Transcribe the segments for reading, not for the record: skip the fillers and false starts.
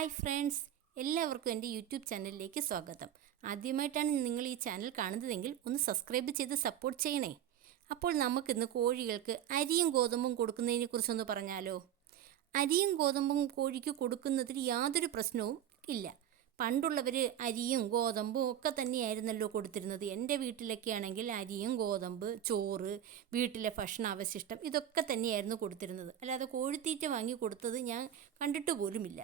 Hi friends, എല്ലാവർക്കും എൻ്റെ YouTube ചാനലിലേക്ക് സ്വാഗതം. ആദ്യമായിട്ടാണ് നിങ്ങൾ ഈ ചാനൽ കാണുന്നതെങ്കിൽ ഒന്ന് സബ്സ്ക്രൈബ് ചെയ്ത് സപ്പോർട്ട് ചെയ്യണേ. അപ്പോൾ നമുക്കിന്ന് കോഴികൾക്ക് അരിയും ഗോതമ്പും കൊടുക്കുന്നതിനെ കുറിച്ചൊന്ന് പറഞ്ഞാലോ. അരിയും ഗോതമ്പും കോഴിക്ക് കൊടുക്കുന്നതിൽ യാതൊരു പ്രശ്നവും ഇല്ല. പണ്ടുള്ളവർ അരിയും ഗോതമ്പും ഒക്കെ തന്നെയായിരുന്നല്ലോ കൊടുത്തിരുന്നത്. എൻ്റെ വീട്ടിലൊക്കെ ആണെങ്കിൽ അരിയും ഗോതമ്പ്, ചോറ്, വീട്ടിലെ ഭക്ഷണാവശിഷ്ടം ഇതൊക്കെ തന്നെയായിരുന്നു കൊടുത്തിരുന്നത്. അല്ലാതെ കോഴിത്തീറ്റ വാങ്ങി കൊടുത്തത് ഞാൻ കണ്ടിട്ട് പോലുമില്ല.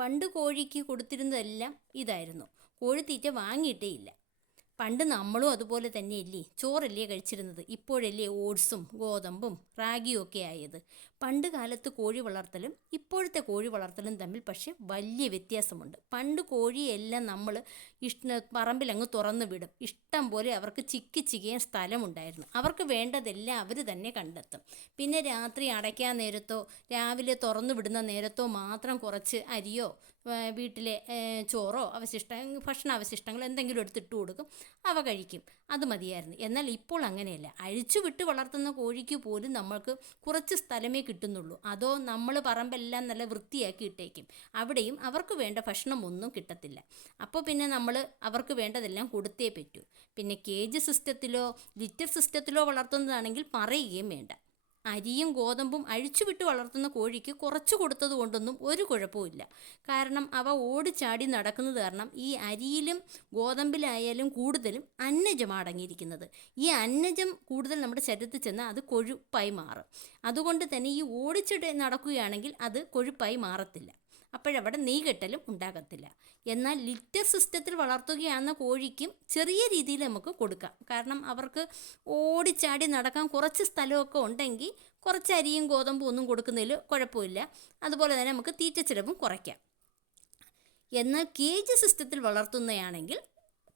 പണ്ട് കോഴിക്ക് കൊടുത്തിരുന്നതെല്ലാം ഇതായിരുന്നു. കോഴിത്തീറ്റ വാങ്ങിയിട്ടേ ഇല്ല. പണ്ട് നമ്മളും അതുപോലെ തന്നെയല്ലേ, ചോറല്ലേ കഴിച്ചിരുന്നത്. ഇപ്പോഴല്ലേ ഓട്സും ഗോതമ്പും റാഗിയും ഒക്കെ ആയത്. പണ്ട് കാലത്ത് കോഴി വളർത്തലും ഇപ്പോഴത്തെ കോഴി വളർത്തലും തമ്മിൽ പക്ഷേ വലിയ വ്യത്യാസമുണ്ട്. പണ്ട് കോഴിയെല്ലാം നമ്മൾ പറമ്പിലങ്ങ് തുറന്നു വിടും. ഇഷ്ടം പോലെ അവർക്ക് ചിക്കിച്ചികയാൻ സ്ഥലമുണ്ടായിരുന്നു. അവർക്ക് വേണ്ടതെല്ലാം അവർ തന്നെ കണ്ടെത്തും. പിന്നെ രാത്രി അടയ്ക്കാൻ നേരത്തോ രാവിലെ തുറന്നു വിടുന്ന നേരത്തോ മാത്രം കുറച്ച് അരിയോ വീട്ടിലെ ചോറോ ഭക്ഷണാവശിഷ്ടങ്ങൾ എന്തെങ്കിലും എടുത്തിട്ട് കൊടുക്കും. അവ കഴിക്കും. അത് മതിയായിരുന്നു. എന്നാൽ ഇപ്പോൾ അങ്ങനെയല്ല. അഴിച്ചുവിട്ട് വളർത്തുന്ന കോഴിക്ക് പോലും നമ്മൾക്ക് കുറച്ച് സ്ഥലമേ കിട്ടുന്നുള്ളൂ. അതോ നമ്മൾ പറമ്പെല്ലാം നല്ല വൃത്തിയാക്കി ഇട്ടേക്കും. അവിടെയും അവർക്ക് വേണ്ട ഭക്ഷണമൊന്നും കിട്ടത്തില്ല. അപ്പോൾ പിന്നെ നമ്മൾ അവർക്ക് വേണ്ടതെല്ലാം കൊടുത്തേ പറ്റൂ. പിന്നെ കേജ് സിസ്റ്റത്തിലോ ലിറ്റർ സിസ്റ്റത്തിലോ വളർത്തുന്നതാണെങ്കിൽ പറയുകയും വേണ്ട. അരിയും ഗോതമ്പും അഴിച്ചുവിട്ട് വളർത്തുന്ന കോഴിക്ക് കുറച്ച് കൊടുത്തത് കൊണ്ടൊന്നും ഒരു കുഴപ്പമില്ല. കാരണം അവ ഓടിച്ചാടി നടക്കുന്നത് കാരണം ഈ അരിയിലും ഗോതമ്പിലായാലും കൂടുതലും അന്നജമാണ് അടങ്ങിയിരിക്കുന്നത്. ഈ അന്നജം കൂടുതൽ നമ്മുടെ ശരീരത്തിൽ ചെന്നാൽ അത് കൊഴുപ്പായി മാറും. അതുകൊണ്ട് തന്നെ ഈ ഓടിച്ചിട്ട് നടക്കുകയാണെങ്കിൽ അത് കൊഴുപ്പായി മാറത്തില്ല. അപ്പോഴവിടെ നെയ്കെട്ടലും ഉണ്ടാകത്തില്ല. എന്നാൽ ലിറ്റർ സിസ്റ്റത്തിൽ വളർത്തുകയാണെന്ന കോഴിക്കും ചെറിയ രീതിയിൽ നമുക്ക് കൊടുക്കാം. കാരണം അവർക്ക് ഓടിച്ചാടി നടക്കാൻ കുറച്ച് സ്ഥലമൊക്കെ ഉണ്ടെങ്കിൽ കുറച്ച് അരിയും ഗോതമ്പും ഒന്നും കൊടുക്കുന്നതിൽ കുഴപ്പമില്ല. അതുപോലെ തന്നെ നമുക്ക് തീറ്റ ചിലവും കുറയ്ക്കാം. എന്നാൽ കേജ് സിസ്റ്റത്തിൽ വളർത്തുന്നതാണെങ്കിൽ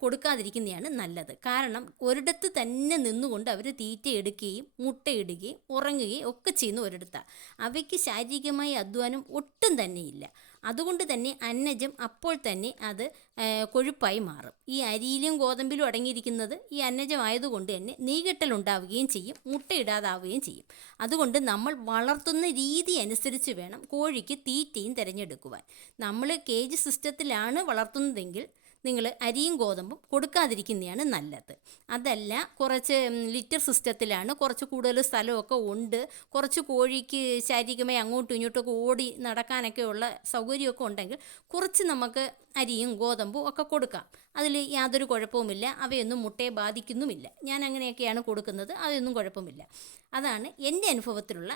കൊടുക്കാതിരിക്കുന്നതാണ് നല്ലത്. കാരണം ഒരിടത്ത് തന്നെ നിന്നുകൊണ്ട് അവർ തീറ്റ എടുക്കുകയും മുട്ടയിടുകയും ഉറങ്ങുകയും ഒക്കെ ചെയ്യുന്ന ഒരിടത്താണ്. അവയ്ക്ക് ശാരീരികമായ അധ്വാനം ഒട്ടും തന്നെയില്ല. അതുകൊണ്ട് തന്നെ അന്നജം അപ്പോൾ തന്നെ അത് കൊഴുപ്പായി മാറും. ഈ അരിയിലും ഗോതമ്പിലും അടങ്ങിയിരിക്കുന്നത് ഈ അന്നജമായതുകൊണ്ട് തന്നെ നെയ്കെട്ടൽ ഉണ്ടാവുകയും ചെയ്യും, മുട്ടയിടാതാവുകയും ചെയ്യും. അതുകൊണ്ട് നമ്മൾ വളർത്തുന്ന രീതി അനുസരിച്ച് വേണം കോഴിക്ക് തീറ്റയും തിരഞ്ഞെടുക്കുവാൻ. നമ്മൾ കേജ് സിസ്റ്റത്തിലാണ് വളർത്തുന്നതെങ്കിൽ നിങ്ങൾ അരിയും ഗോതമ്പും കൊടുക്കാതിരിക്കുന്നതാണ് നല്ലത്. അതല്ല, കുറച്ച് ലിറ്റർ സിസ്റ്റത്തിലാണ്, കുറച്ച് കൂടുതൽ സ്ഥലമൊക്കെ ഉണ്ട്, കുറച്ച് കോഴിക്ക് ശാരീരികമായി അങ്ങോട്ടും ഇങ്ങോട്ടുമൊക്കെ ഓടി നടക്കാനൊക്കെയുള്ള സൗകര്യമൊക്കെ ഉണ്ടെങ്കിൽ കുറച്ച് നമുക്ക് അരിയും ഗോതമ്പും ഒക്കെ കൊടുക്കാം. അതിൽ യാതൊരു കുഴപ്പവുമില്ല. അവയൊന്നും മുട്ടയെ ബാധിക്കുന്നുമില്ല. ഞാൻ അങ്ങനെയൊക്കെയാണ് കൊടുക്കുന്നത്. അതൊന്നും കുഴപ്പമില്ല. അതാണ് എൻ്റെ അനുഭവത്തിലുള്ള.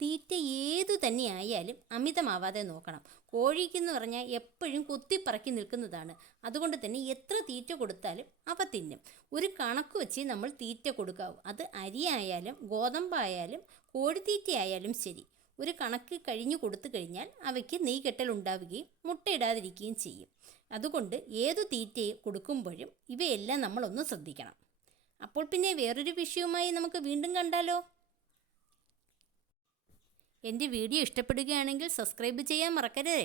തീറ്റ ഏതു തന്നെയായാലും അമിതമാവാതെ നോക്കണം. കോഴിക്കെന്ന് പറഞ്ഞാൽ എപ്പോഴും കുത്തിപ്പറക്കി നിൽക്കുന്നതാണ്. അതുകൊണ്ട് തന്നെ എത്ര തീറ്റ കൊടുത്താലും അവ തിന്നും. ഒരു കണക്ക് വെച്ച് നമ്മൾ തീറ്റ കൊടുക്കാവൂ. അത് അരിയായാലും ഗോതമ്പായാലും കോഴിത്തീറ്റയായാലും ശരി. ഒരു കണക്ക് കഴിഞ്ഞ് കൊടുത്തു കഴിഞ്ഞാൽ അവയ്ക്ക് നെയ്കെട്ടൽ ഉണ്ടാവുകയും മുട്ടയിടാതിരിക്കുകയും ചെയ്യും. അതുകൊണ്ട് ഏതു തീറ്റ കൊടുക്കുമ്പോഴും ഇവയെല്ലാം നമ്മളൊന്ന് ശ്രദ്ധിക്കണം. അപ്പോൾ പിന്നെ വേറൊരു വിഷയവുമായി നമുക്ക് വീണ്ടും കണ്ടാലോ. എൻ്റെ വീഡിയോ ഇഷ്ടപ്പെടുകയാണെങ്കിൽ സബ്സ്ക്രൈബ് ചെയ്യാൻ മറക്കരുതേ.